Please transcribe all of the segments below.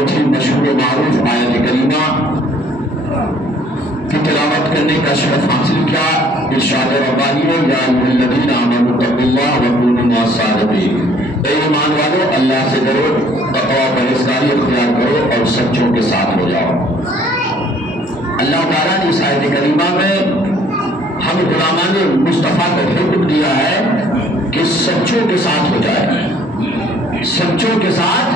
बहुत ही मशहूर मारूफ आयत करीमा की तिलावत करने का शरफ हासिल किया। इरशाद रब्बानी है, या अय्युहल्लज़ीना आमनू तक़ुल्लाह व कूनू मअस-सादिक़ीन। ए ईमान वालों, अल्लाह से डरो, तक़वा परहेज़गारी इख्तियार करो और सच्चों के साथ हो जाओ। अल्लाह ताला ने इस आयत करीमा में हम गुलामान मुस्तफ़ा को हुक्म दिया है कि सच्चों के साथ हो जाए, सच्चों के साथ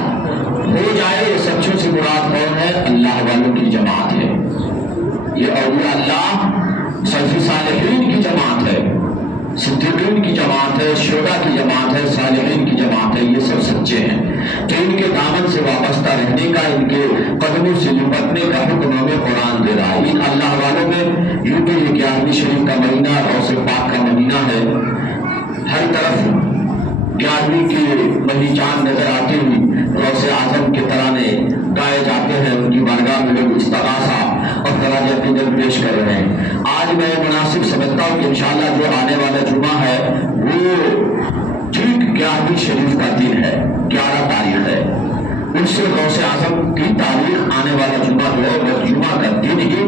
हो जाए। सच्चों से मुराद कौन है? अल्लाह वालों की जमात है। ये औलिया अल्लाह सल्फ़ी सालिहीन की जमात है, सिद्दीक़ीन की जमात है, शुहदा की जमात है, सालिहीन की जमात है। ये सब सच्चे हैं। तो इनके दामन से वाबस्ता रहने का, इनके कदमों से निपटने का हुक्म हमें कुरान दे रहा है। इन अल्लाह वालों में यूं तो ये 11वीं शरीफ का महीना, रौज़े पाक का महीना है। हर तरफ 11वीं की मही चाँद नजर आते हुए गौसे आजम के तराने गाए जाते हैं। उनकी बारगाह में लोग इस्तग़ासा और खराज-ए-अक़ीदत पेश कर रहे हैं। आज मैं मुनासिब समझता हूँ कि इंशाअल्लाह जो आने वाला जुमा है वो ठीक 11वीं शरीफ का दिन है, 11 तारीख है। उससे गौसे आजम की तारीख आने वाला जुमा जो है वो जुमा का दिन ही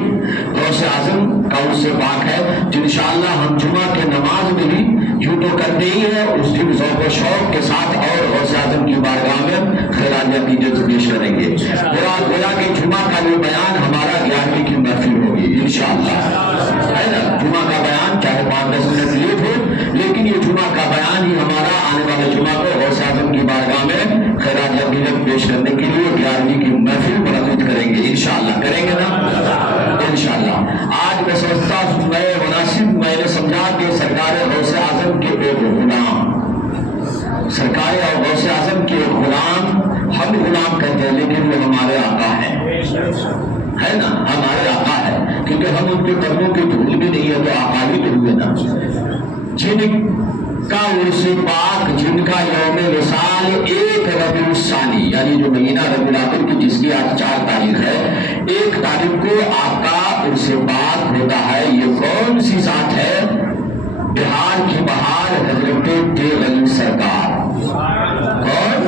गौसे आजम का उससे पाक है। तो इंशाअल्लाह हम जुमा के नमाज में भी यूँ तो करते ही है, उस दिन ज़ौक़ व शौक़ के साथ और गौसे आजम की बारगाह में खिराज-ए-अक़ीदत पेश करेंगे। गोया कि जुमा का ये बयान हमारा 11वीं की महफिल होगी इंशाअल्लाह, है ना। जुमा का बयान चाहे 5-10 मिनट लेट हो, लेकिन ये जुमा का बयान ही हमारा आने वाले जुमा को गौसे आजम की बारगाह में खिराज-ए-अक़ीदत पेश करने के लिए 11वीं की महफिल मुनक़्क़िद करेंगे इंशाअल्लाह। करेंगे ना इंशाअल्लाह। आज मैं समझता हूँ, मैं मुनासिब मैंने समझा कि सरकार गौसे आजम के एक गुलाम, सरकार और गौसे आजम के एक गुलाम, हम गुलाम कहते हैं लेकिन वो हमारे आका है ना, हमारे आका है, क्योंकि हम उनके कदमों की धूल भी नहीं है तो आका ही तो हुए ना। जिनका उर्स पाक, जिनका यौम विसाल 1 रबीउल सानी यानी जो महीना रबीउल आखिर की जिसकी आज 4 तारीख है, 1 तारीख को आपका उर्स पाक होता है। ये कौन सी जात है? बिहार की बहार हजरत तेग अली सरकार। कौन?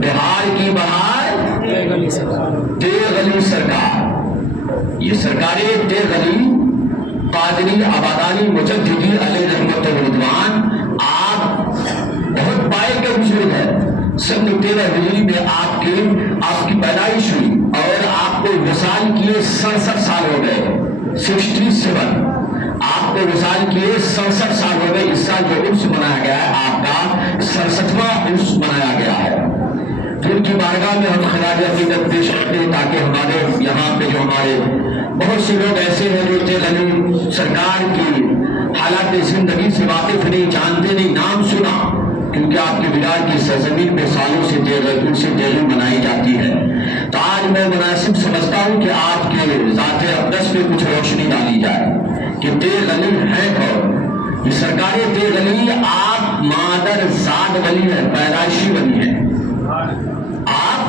बिहार की बहार तेग अली सरकार। ये सरकारे तेग अली कादरी आबादानी मुजद्दिदी अलैहि रहमत व रिदवान, आप बहुत पाए के बुजुर्ग हैं। सन 13 हिजरी में आपकी पैदाइश हुई और आपको विसाल किए 67 साल हो गए, 67। आपको विसाल किए 67 साल हो गए। इस साल जो उर्स मनाया गया है आपका 67वां उर्स मनाया गया है। तो उनकी बारगाह में हम खिराज-ए-अक़ीदत पेश करते हैं ताकि हमारे यहाँ पे जो हमारे बहुत से लोग ऐसे हैं जो तेग अली सरकार की हालात जिंदगी से वाकिफ नहीं, जानते नहीं, नाम सुना, क्योंकि आपके बिहार की सरजमीन पे सालों से तेग मनाई जाती है। तो आज मैं मुनासिब समझता हूँ कि आपके ज़ाते अक़दस पे कुछ रोशनी डाली जाए कि तेग अली है कौन। ये सरकार तेग अली आप मादर ज़ात वली है, पैदाइशी वली है। आप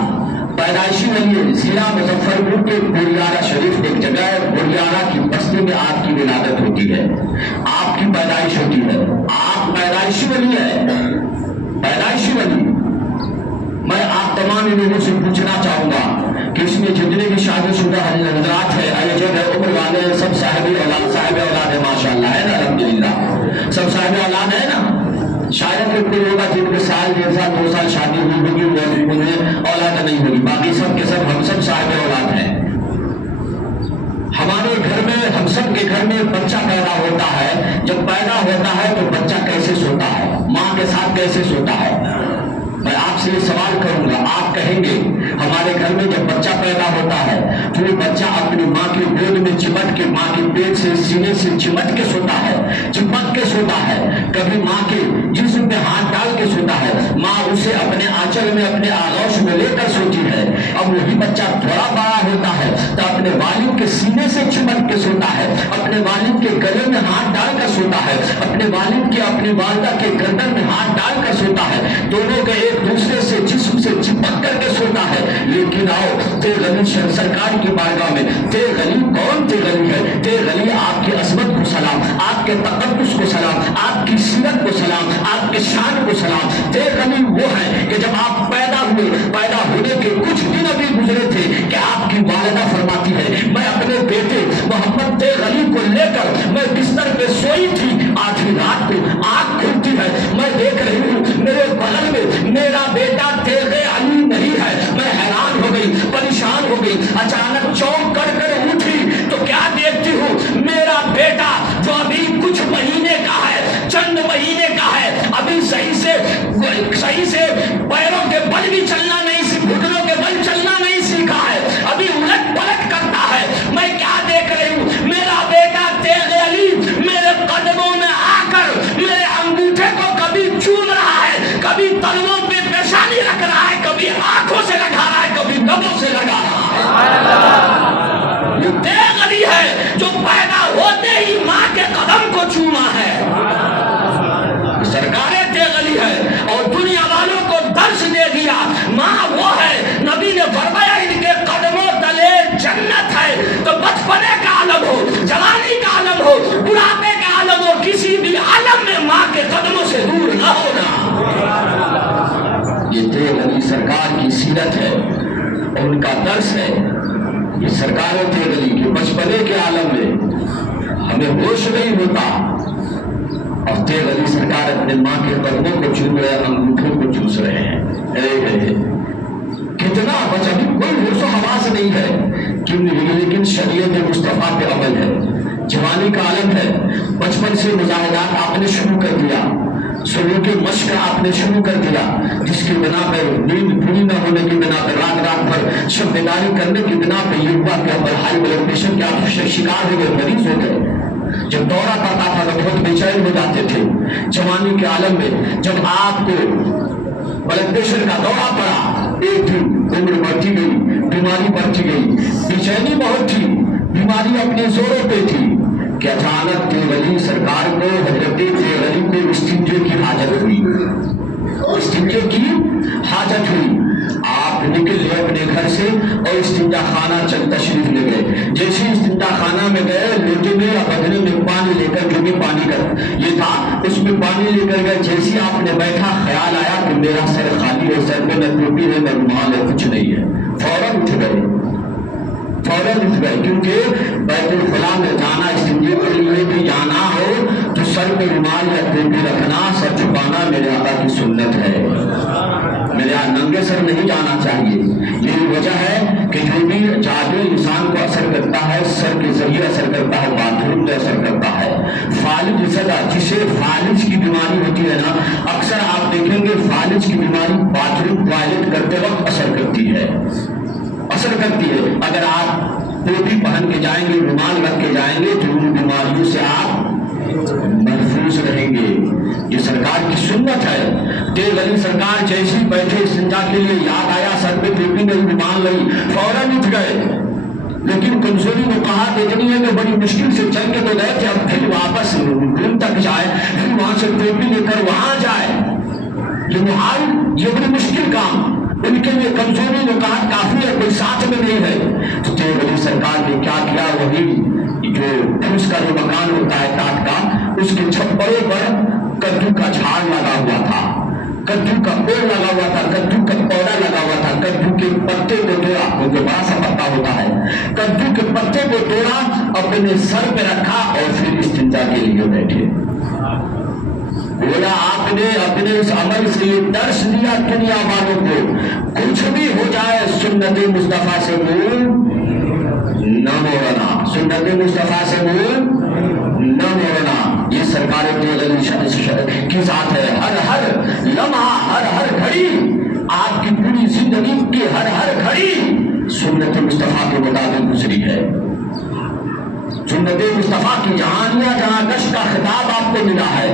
पैदाइशी वली है। ज़िला मुज़फ़्फ़रपुर के बुरियारा शरीफ एक जगह है, बुरियारा की बस्ती में आपकी विलादत होती है, आपकी पैदाइश होती है। आप पैदाइशी वली है, पैदाइशी वली। मैं आप तमाम लोगों से पूछना चाहूँगा कि इसमें जितने भी शादीशुदा हज़रात हैं, अयजद है, उम्र वाले हैं, सब साहिब औलाद है माशाअल्लाह, है ना, अल्हम्दुलिल्लाह, सब साहिब औलाद है ना। शायद कोई होगा जिनके साल 1.5 साल 2 साल शादी हुई होगी, उन्हें औलाद नहीं होगी, बाकी सब के सब हम सब साहिब औलाद हैं। हमारे घर में, हम सब के घर में बच्चा पैदा होता है। जब पैदा होता है तो बच्चा कैसे सोता है, माँ के साथ कैसे सोता है? मैं आपसे ये सवाल करूंगा, आप कहेंगे हमारे घर में जब बच्चा पैदा होता है तो वो बच्चा अपनी माँ की गोद में चिमट के, माँ के पेट से, सीने से चिमट के सोता है, चिपक के सोता है। कभी माँ के जिस्म पे हाथ डाल के सोता है, माँ उसे अपने आंचल में, अपने आगोश में लेकर सोती है। अब वही बच्चा थोड़ा बड़ा होता है तो अपने वालिद के सीने से चिमट के सोता है, अपने वालिद के गले में हाथ डालकर सोता है, अपने वालिद के, अपनी वालिदा के गर्दन में हाथ डालकर सोता है। दोनों के एक दूसरे से जिस्म से चिपक करके सोता है। लेकिन आओ तेग अली सरकार की बारगाह में, तेग अली कौन तेग अली है? तेग अली आपकी अज़मत को सलाम, आपके तक़द्दुस को सलाम, आपकी सीरत को सलाम, आपके शान को सलाम। तेग अली वो है कि जब आप पैदा हुए, पैदा होने के कुछ दिन अभी والدہ فرماتی ہے میں اپنے بیٹے محمد تیغ علی کو لے کر میں بستر پہ سوئی تھی، آدھی رات کو آنکھ کھلتی ہے، میں دیکھ رہی ہوں میرے بغل میں میرا بیٹا تیغ علی نہیں ہے۔ میں حیران ہو گئی، پریشان ہو گئی، اچانک چونک کر اٹھی تو کیا دیکھتی ہوں، میرا بیٹا جو ابھی کچھ مہینے کا ہے، چند مہینے کا ہے، ابھی صحیح سے پیروں کے بل بھی چلنا نہیں، گھٹنوں کے بل چلنا نہیں سیکھا ہے، ابھی الٹ پلٹ کرتا ہے۔ میں کیا دیکھ رہی ہوں، میرا بیٹا تیغ علی میرے قدموں میں آ کر میرے انگوٹھے کو کبھی چوم رہا ہے، کبھی تلووں پہ پیشانی رکھ رہا ہے، کبھی آنکھوں سے لگا رہا ہے، کبھی لبوں سے لگا رہا ہے۔ یہ تیغ علی ہے جو پیدا ہوتے ہی ماں کے قدم کو چوما ہے۔ سرکار تیغ علی ہے اور دنیا والوں کو درس دے دیا ماں وہ ہے۔ نبی نے فرمایا ان کے قدموں تلے جنت ہے۔ تو بچپنے کا عالم ہو، جوانی کا عالم ہو، بڑھاپے کا عالم ہو، کسی بھی عالم میں ماں کے قدموں سے دور نہ ہونا۔ یہ تیغ علی سرکار کی سیرت ہے اور ان کا درس ہے۔ یہ سرکار تیغ علی کے بچپنے کے عالم میں ہمیں ہوش نہیں ہوتا اور تیغ علی سرکار اپنے ماں کے قدموں کو چوم رہے ہیں، انگوٹھوں کو چوس رہے ہیں۔ کتنا بچہ بھی کوئی ہوش و حواس نہیں ہے کیوں نہیں، لیکن شریعت مصطفیٰ پہ عمل ہے۔ جوانی کا عالم ہے، بچپن سے مجاہدات آپ نے شروع کر دیا، سلوک مشق آپ نے شروع کر دیا، جس کی بنا پر نیند پوری نہ ہونے کی بنا پر رات بھر شب بیداری کرنے کی بنا پر یوگا کے اوپر ہائی بلڈ پریشر کے آپ شکار ہو گئے، مریض ہو گئے۔ جب دورہ پڑتا تھا تو بہت بے چین ہو جاتے تھے۔ جوانی کے عالم میں جب آپ کو بلڈ پریشر کا دورہ پڑا، ایک دن عمر بڑھتی گئی، بیماری بڑھتی گئی، بے چینی بہت تھی، بیماری اپنے زوروں پہ تھی کہ اچانک تیغ علی سرکار کو، حضرت تیغ علی کو استنجے کی حاجت ہوئی، استنجے کی حاجت ہوئی۔ آپ نکلے اپنے گھر سے اور استنجا خانہ چل تشریف لے گئے۔ جیسے استنجا خانہ میں گئے، لوٹے میں یا بدلے میں پانی لے کر، جو بھی پانی کا یہ تھا اس میں پانی لے کر گئے، جیسے آپ نے بیٹھا خیال آیا کہ میرا سر خالی ہے، سر میں نہ ٹوپی ہے نہ رومال ہے، کچھ نہیں ہے، فوراً اٹھ گئے کیونکہ بیت الخلا میں جانا، استنجے کے لیے بھی جانا ہو تو سر میں رومال یا ٹوپی رکھنا، سر چھپانا میرے آقا کی سنت ہے۔ میرے یہاں ننگے سر نہیں جانا چاہیے۔ یہی وجہ ہے کہ جو بھی جادو انسان کو اثر کرتا ہے، سر کے ذریعے اثر کرتا ہے، باتھ روم میں اثر کرتا ہے۔ فالج صدا، جسے فالج کی بیماری ہوتی ہے نا، اکثر آپ دیکھیں گے فالج کی بیماری باتھ روم ٹوائلٹ کرتے وقت اثر کرتی ہے۔ اگر آپ ٹوپی پہن کے جائیں گے، رومال رکھ کے جائیں گے تو ان بیماریوں سے آپ محفوظ رہیں گے۔ یہ سرکار کی سنت ہے۔ تیغ علی سرکار جیسے بیٹھے استنجا کے لیے، یاد آیا سر پہ ٹوپی نہیں، رومال نہیں، فوراً اٹھ گئے۔ لیکن کمزوری نے کہا کہ اتنی ہے کہ بڑی مشکل سے چل کے تو گئے تھے، اب پھر واپس روم تک جائے، پھر وہاں سے ٹوپی لے کر وہاں جائے، یہ بڑی مشکل کام ان کے لیے۔ کمزوری نے کہا کافی ہے، کوئی ساتھ میں نہیں ہے۔ تو تیغ علی سرکار نے کیا کیا، وہی جو پھوس کا جو مکان ہوتا ہے ٹاٹ کا، اس کے چھپروں پر کدو کا جھاڑ لگا ہوا تھا، کدو کا پیڑ لگا ہوا تھا، کدو کا پودا لگا ہوا تھا۔ کدو کے پتے کو توڑا، کیونکہ بڑا سا پتا ہوتا ہے، کدو کے پتے کو توڑا، اپنے سر پہ رکھا اور پھر استنجا کے لیے بیٹھے۔ بولا آپ نے اپنے اس عمل سے یہ درس دیا دنیا والوں کو، کچھ بھی ہو جائے سنت مصطفیٰ سے منہ نہ موڑنا، سنت مصطفیٰ سے منہ نہ موڑنا۔ یہ سرکار تیغ علی کی ذات ہے۔ ہر لمحہ، ہر گھڑی، آپ کی پوری زندگی کی ہر گھڑی سنت مصطفیٰ کے مطابق گزری ہے۔ سنت مصطفیٰ کی جہانیاں جہاں گشت کا خطاب آپ کو ملا ہے۔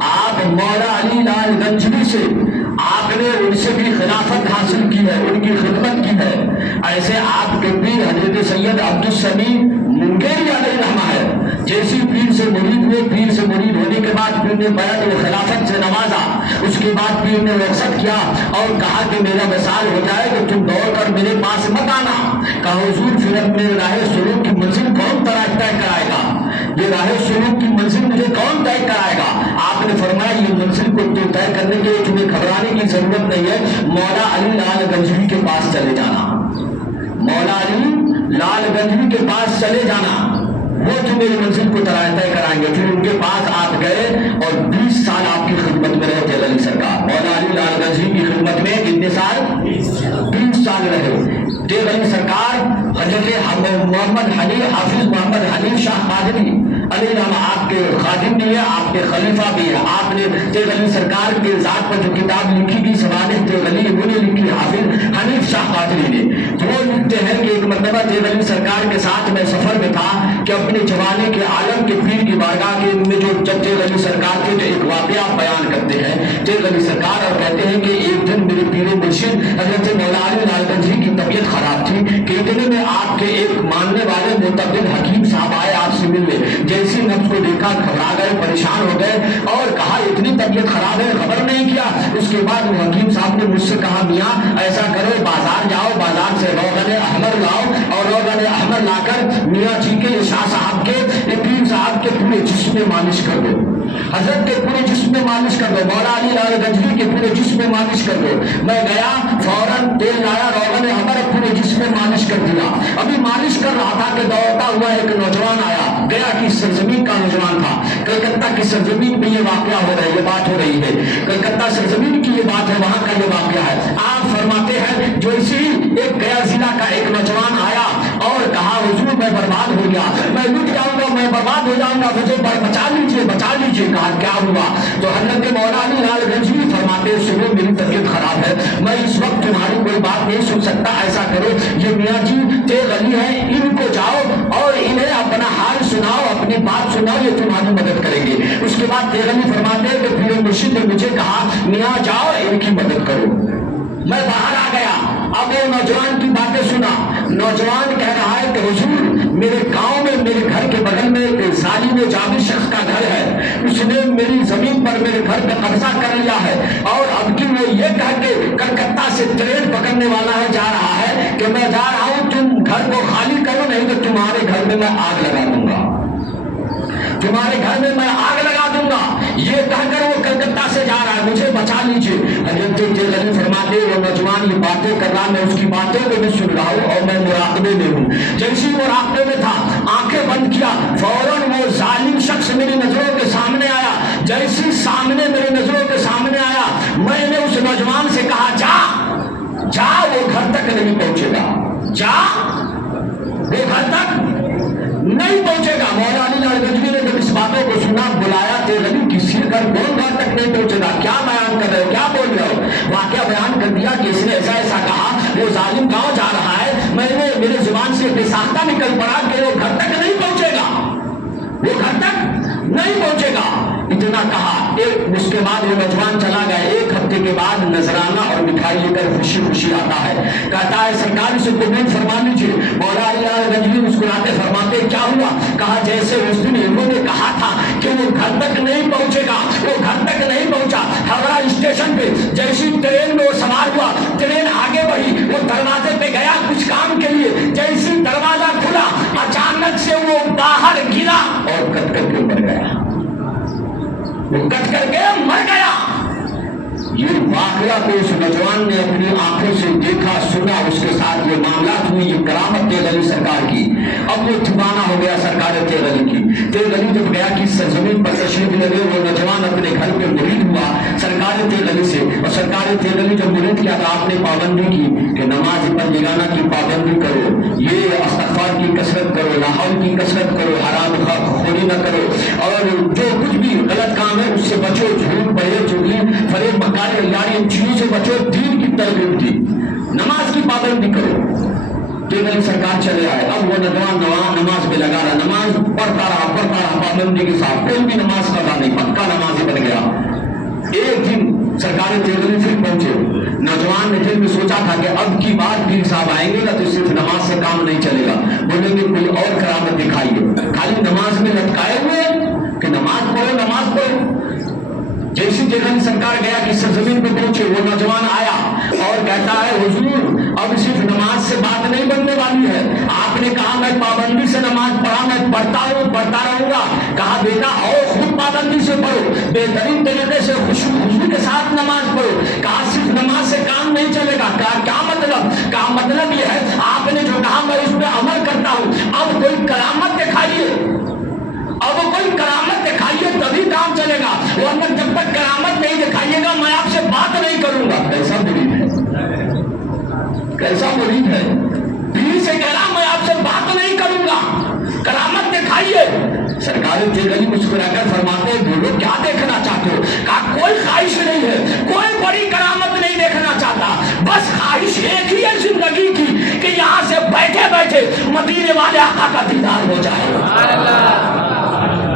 آپ مولا علی لال گنجوی سے آپ نے ان سے بھی خلافت حاصل کی ہے، ان کی خدمت کی ہے۔ ایسے آپ کے پیر حضرت سید عبدالسمیع منگیری علیہ رحمہ ہے، جیسی پیر سے مرید ہوئے، پیر سے مرید ہونے کے بعد پیر نے بیعت خلافت سے نوازا۔ اس کے بعد پیر نے رخصت کیا اور کہا کہ میرا وصال ہو جائے تو تم دوڑ کر میرے پاس مت آنا۔ کہا حضور پھر اپنے راہ سلوک کی منزل کون طے کرائے گا؟ یہ راہ سلوک کی منزل مجھے کون طے کرائے گا؟ آپ نے فرمایا یہ منزل کو تو طے کرنے کے لیے تمہیں گھبرانے کی ضرورت نہیں ہے، مولا علی لال گنجوی کے پاس چلے جانا۔ مولا علی लाल गंजवी के पास चले जाना, वो तुम्हें मंजिल को तय कराएंगे। फिर उनके पास आप गए और 20 साल आपकी खिदमत में रहे तेल अली सरकार। मौला अली लाल गंजवी की खिदमत में कितने साल? 20 साल रहे तेल अली सरकार। हजरत मोहम्मद हनीफ, हाफिज मोहम्मद हनीफ शाह कादरी अली नाम आपके खादिम भी है, आपके खलीफा भी है। आपने तेल अली सरकार के जात पर जो किताब लिखी गई सवाल तेल अली, वो ने लिखी हाफिज हनीफ शाह कादरी ने। तो वो लिखते हैं कि एक मरतबा तेल अली सरकार के साथ मैं सफर में था कि अपने जवानी के आलम के पीर की बारगाह के में जो जब तेल अली सरकार के जो एक वाकया बयान करते हैं तेल अली सरकार, और कहते हैं कि एक दिन मेरे पीर मुर्शिद हजरत मौला अली लाल गंजवी की तबीयत खराब थी कि इतने में आपके एक मानने वाले मुतबिल हकीम साहब आए आपसे मिलने। जैसी नफ्स को देखा घबरा गए, परेशान हो गए और कहा इतनी तबीयत खराब है, खबर नहीं किया। उसके बाद वो हकीम साहब ने मुझसे कहा मियाँ ऐसा करो, बाजार जाओ, बाजार से रोगन अहमर लाओ और रोगन अहमर लाकर मियाँ जी के शाह साहब के पीर साहब के पूरे जिस्म में मालिश कर दो, हजरत के पूरे जिस्म में मालिश कर दो, मौला अली लाल गंजवी के पूरे जिस्म में मालिश कर दो। मैं गया, फौरन तेल लाया, रोगन हमारे पूरे जिस्म में मालिश कर दिया। अभी मालिश कर रहा था कि दौड़ता हुआ एक नौजवान आया, गया की सरजमीन का नौजवान था। कलकत्ता की सरजमीन में ये वाकया हो रहा है, ये बात हो रही है, कलकत्ता सरजमीन की ये बात है, वहां का ये वाकया है। आप फरमाते हैं जो इसी एक गया जिला का एक नौजवान आया और कहा हुजूर मैं बर्बाद हो गया, मैं लुट जाऊंगा, मैं बर्बाद हो जाऊंगा, मुझे बचा लीजिए, बचा लीजिए। कहा क्या हुआ? तो हजरत मौला अली लाल गंजवी फरमाते सुनो मेरी तबीयत खराब है, मैं इस वक्त तुम्हारी कोई बात नहीं सुन सकता, ऐसा करो ये मियाँ जी तेल अली है, इनको जाओ और इन्हें अपना हाल सुनाओ, अपनी बात सुनाओ, ये तुम्हारी मदद करेंगे। उसके बाद तेल अली फरमाते कि पीर मुर्शिद ने मुझे कहा मियाँ जाओ इनकी मदद करो। मैं बाहर आ गया, अब वो नौजवान की बातें सुना। नौजवान कह रहा है कि हुजूर मेरे गांव में मेरे घर के बगल में एक जालिम जाबिर शख्स का घर है, उसने मेरी जमीन पर मेरे घर पे कब्जा कर लिया है और अब की वो ये कह के कलकत्ता से ट्रेन पकड़ने वाला है, जा रहा है कि मैं जा रहा हूं, तुम घर को खाली करो नहीं तो तुम्हारे घर में मैं आग लगा दूंगा, तुम्हारे घर में मैं आग लगा दूंगा। ये कहकर वो कलकत्ता से जा रहा है, मुझे बचा लीजिए। हजरत तेल अली फरमाते वो नौजवान ये बातें कर रहा, मैं उसकी बातों को भी सुन रहा हूँ और मैं मुराकबे में हूँ। जैसे ही मुराकबे में था आंखें बंद किया, फौरन वो जालिम शख्स मेरी नजरों के सामने आया। जैसे सामने मेरी नजरों के सामने आया, मैंने उस नौजवान से कहा जा जा, वो घर तक नहीं पहुंचेगा, जा वो घर तक नहीं पहुंचेगा। मौला अली लाल गंजवी ने जब इस बातों को सुना बुलाया तेल अली किसी घर कौन घर तक नहीं पहुंचेगा, क्या बयान कर रहे हो, क्या बोल रहे हो? वाकया बयान कर दिया कि इसने ऐसा ऐसा कहा, वो जालिम गांव जा रहा है, मैंने मेरे जुबान से बेसाख्ता निकल पड़ा कि वो घर तक नहीं पहुंचेगा, वो घर तक नहीं पहुंचेगा। इतना कहा, एक उसके बाद वो नौजवान चला गया। एक हफ्ते के बाद नजराना और मिठाई लेकर खुशी खुशी आता है, कहता है सरकार इसे कबूल फरमा लीजिए। मौला अली लाल गंजवी मुस्कुराते फरमाते क्या हुआ? कहा जैसे उस दिन इन्होंने कहा था कि वो घर तक नहीं पहुंचेगा, वो घर तक नहीं पहुंचा। हावड़ा स्टेशन पे जैसी ट्रेन में वो सवार हुआ, ट्रेन आगे बढ़ी, वो दरवाजे पे गया कुछ काम के लिए, जैसी दरवाजा खुला अचानक से वो बाहर गिरा और कट करके मर गया, वो कट करके मर गया। ये वाकया को उस नौजवान ने अपनी आंखों से देखा, सुना, उसके साथ ये मामला हुई, ये करामत तेल अली सरकार की। अब वो ठिकाना हो गया सरकार तेल अली की। तेल अली जब गया कि सरजमीन पर तशरीफ लगे, वो नौजवान अपने घर पे मुरीद हुआ सरकार तेल अली से। और सरकार तेल अली जब मुरीद किया तो आपने पाबंदी की कि नमाज पर निगाना की पाबंदी करो, ये इस्तिग़फ़ार की कसरत करो, लाहौल की कसरत करो, हराम खोरी न करो और जो कुछ भी गलत काम है उससे बचो, झूठ बड़े चुगली फरेब मक्कारी यारी इन चीजों से बचो, दीन की तरबियत दी, नमाज की पाबंदी करो। तेल अली सरकार चले आए। अब वो नौजवान नमाज में लगा रहा, नमाज पढ़ता रहा पाबंदी के साथ, कोई भी नमाज पढ़ा नहीं, पक्का नमाजी बन गया। एक दिन सरकार तेल अली फिर पहुंचे। नौजवान ने दिल में सोचा था कि अब की बार पीर साहब आएंगे ना तो सिर्फ नमाज से काम नहीं चलेगा, बोलेंगे कोई और करामत दिखाइए, खाली नमाज में लटकाए हुए कि नमाज पढ़ो नमाज पढ़ो। जैसी तेल सरकार गया कि सरजमीन पे पहुंचे, वो नौजवान आया और कहता है हुजूर अब सिर्फ नमाज से बात नहीं बनने वाली है, आपने कहा मैं पाबंदी से नमाज पढ़ा, मैं पढ़ता रहूंगा। कहा बेटा और खुद पाबंदी से पढ़ो, बेहतरीन तरीके से खुशबू के साथ नमाज पढ़ो। कहा सिर्फ नमाज से काम नहीं नहीं चलेगा। क्या मतलब? क्या मतलब ये है, आपने जो कहा मैं उस पर अमल करता हूँ, अब कोई करामत दिखाइए, अब कोई करामत दिखाइए तभी काम चलेगा, वरना जब तक करामत नहीं दिखाइएगा मैं आपसे बात नहीं करूंगा। कैसा मुरीद है, कैसा मुरीद है, पीर से कह रहा मैं आपसे बात नहीं करूंगा, करामत दिखाइए। सरकार तेगली मुस्कुराकर फरमाते हैं बोलो क्या देखना चाहते हो? कहा कोई ख्वाहिश नहीं है, कोई बड़ी करामत नहीं देखना चाहता, बस ख्वाहिश एक ही है जिंदगी की कि यहाँ से बैठे बैठे मदीने वाले आका का दीदार हो जाए,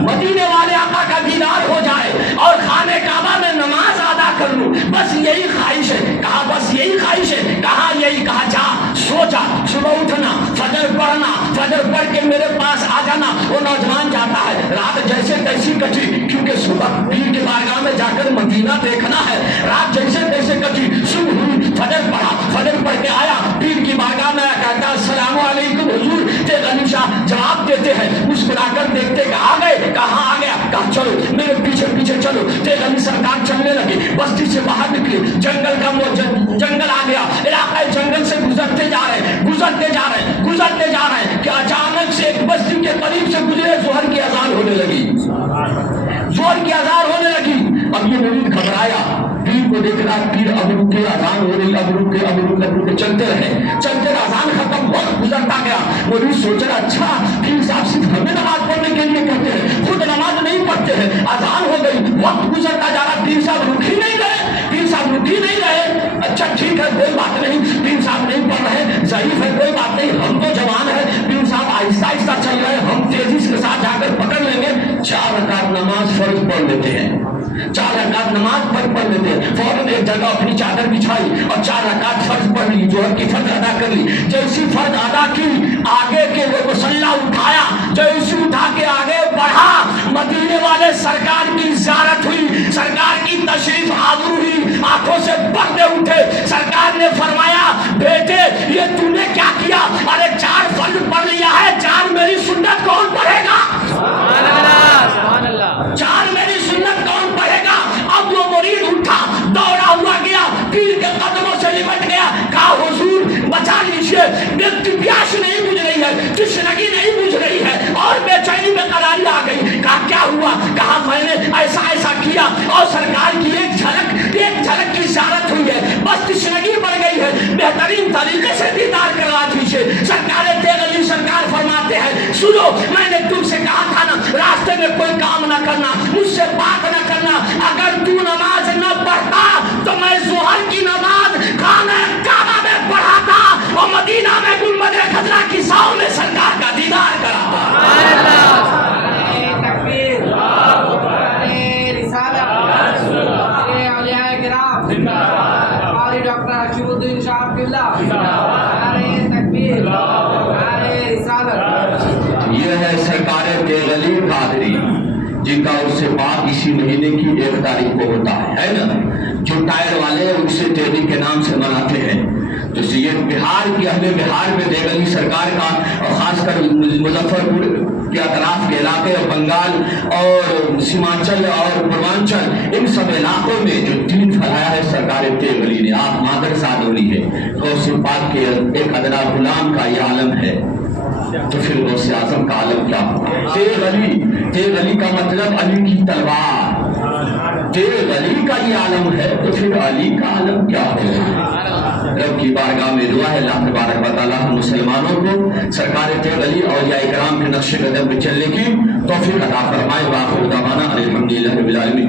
मदीने वाले आका का दीदार हो जाए और खाने काबा में नमाज अदा कर लूं, बस यही ख्वाहिश है। कहा बस यही ख्वाहिश है? कहा यही। कहा जा सोचा, सुबह उठना, फजर पढ़ना, फजर पढ़ के मेरे पास आ जाना। वो नौजवान जाता है, रात जैसे तैसी कटी, क्योंकि सुबह पीर की बारगाह में जाकर मदीना देखना है। रात जैसे तैसे कटी, सुबह हुई, फजर पढ़ा, फजर पढ़ के आया, पीर की बारगाह में कहता अस्सलाम वालेकुम हुजूर। तेगली शाह जवाब देते हैं, मुस्कुराकर देखते आ गए। कहाँ आ गया? कहा चलो मेरे पीछे पीछे चलो। तेगली सरकार चलने लगी, बस्ती से बाहर निकले, जंगल का जंगल आ गया, इलाका जंगल से गुजरते जा रहे हैं, गुजरते जा रहे हैं, गुजरते जा रहे हैं कि अचानक से एक बस्ती के करीब से गुजरे, जोहर की अजान होने लगी, जोहर की अजान होने लगी। अब ये मुरीद घबराया, पीर को देख रहा, पीर अब रुके, अजान हो रही, अब रुके, अब रुके, अब रुके, चलते रहे, चलते रहे, अजान खत्म, वक्त गुजरता गया। मुरीद सोच रहा अच्छा पीर साहब सिर्फ हमें नमाज पढ़ने के लिए कहते हैं, खुद नमाज नहीं पढ़ते हैं। अजान हो गई, वक्त गुजरता जा रहा, पीर साहब रुक ही नहीं रहे, पीर साहब रुक ही नहीं रहे। अच्छा ठीक है कोई बात नहीं, पीर साहब नहीं पढ़ रहे, ज़ईफ है कोई बात नहीं, हम तो जवान है, पीर साहब आहिस्ता आहिस्ता चल रहे हैं, हम तेजी के साथ जाकर पकड़ लेंगे। 4 रकात नमाज फर्ज पढ़ लेते हैं, 4 रकात नमाज पढ़ लेते हैं। फौरन एक जगह अपनी चादर बिछाई और 4 रकात फर्ज पढ़ ली, जोहर की फर्ज अदा कर ली। जैसी फर्ज अदा की, आगे के वो मुसल्ला उठाया, जैसी उठा के आगे बढ़ा, मदीने वाले सरकार की ज़ियारत हुई, सरकार की तशरीफ आवर हुई, आंखों से पर्दे उठे। सरकार ने फरमाया बेटे ये तूने क्या किया? अरे 4 फर्ज पढ़ लिया है, 4 मेरी सुन्नत कौन पढ़ेगा? 4 मेरी सुन्नत कौन पढ़ेगा? अब वो मुरीद उठा, दौड़ा हुआ गया, पीर के कदमों से लिपट गया, कहा हुजूर बचा लीजिए, मेरी प्यास नहीं बुझ रही है, तृष्णगी नहीं बुझ रही है और बेचैनी में करारी आ गई। कहा क्या हुआ? कहा मैंने ऐसा ऐसा किया और सरकार की एक झलक की ज़ियारत हुई है, बस तृष्णगी बढ़ गई है, बेहतरीन तरीके से दीदार करवा दीजिए। सरकार तेगली सरकार फरमाते हैं सुनो, मैंने तुमसे कहा था ना रास्ते में कोई काम न करना, मुझसे बात न करना, अगर तू नमाज न पढ़ता तो मैं जोहर की नमाज खाना काबा में पढ़ाता और मदीना में गुंबद खजरा की साओ में सरकार का दीदार कराता। डॉक्टर हकीमुद्दीन साहब किबला, तकबीर, ये है सरकार तेगली कादरी जिनका उससे बात इसी महीने की 1 तारीख को होता है ना। जो टायर वाले उनसे तेगली के नाम से मनाते हैं। तो ये बिहार की अहले बिहार में तेगली सरकार का और खासकर मुजफ्फरपुर के अतराफ के इलाके और बंगाल और सीमांचल और पूर्वांचल इन सब इलाकों में जो दीन फैलाया है सरकार तेगली ने, आप मादर सादोली है, गौसे पाक के एक अदना गुलाम का ये आलम है, तो फिर गौसे आजम का आलम क्या होगा? तेगली का मतलब अली की तलवार, तेगली का ये आलम है, तो फिर अली का आलम क्या होगा? रब की बारगाह में दुआ है अल्लाह तबारक व तआला हम मुसलमानों को सरकार तेगली और या इकराम के नक्शे कदम पे चलने की तौफीक अता फरमाए। व आखिर दावाना अल्हम्दुलिल्लाहि रब्बिल आलमीन।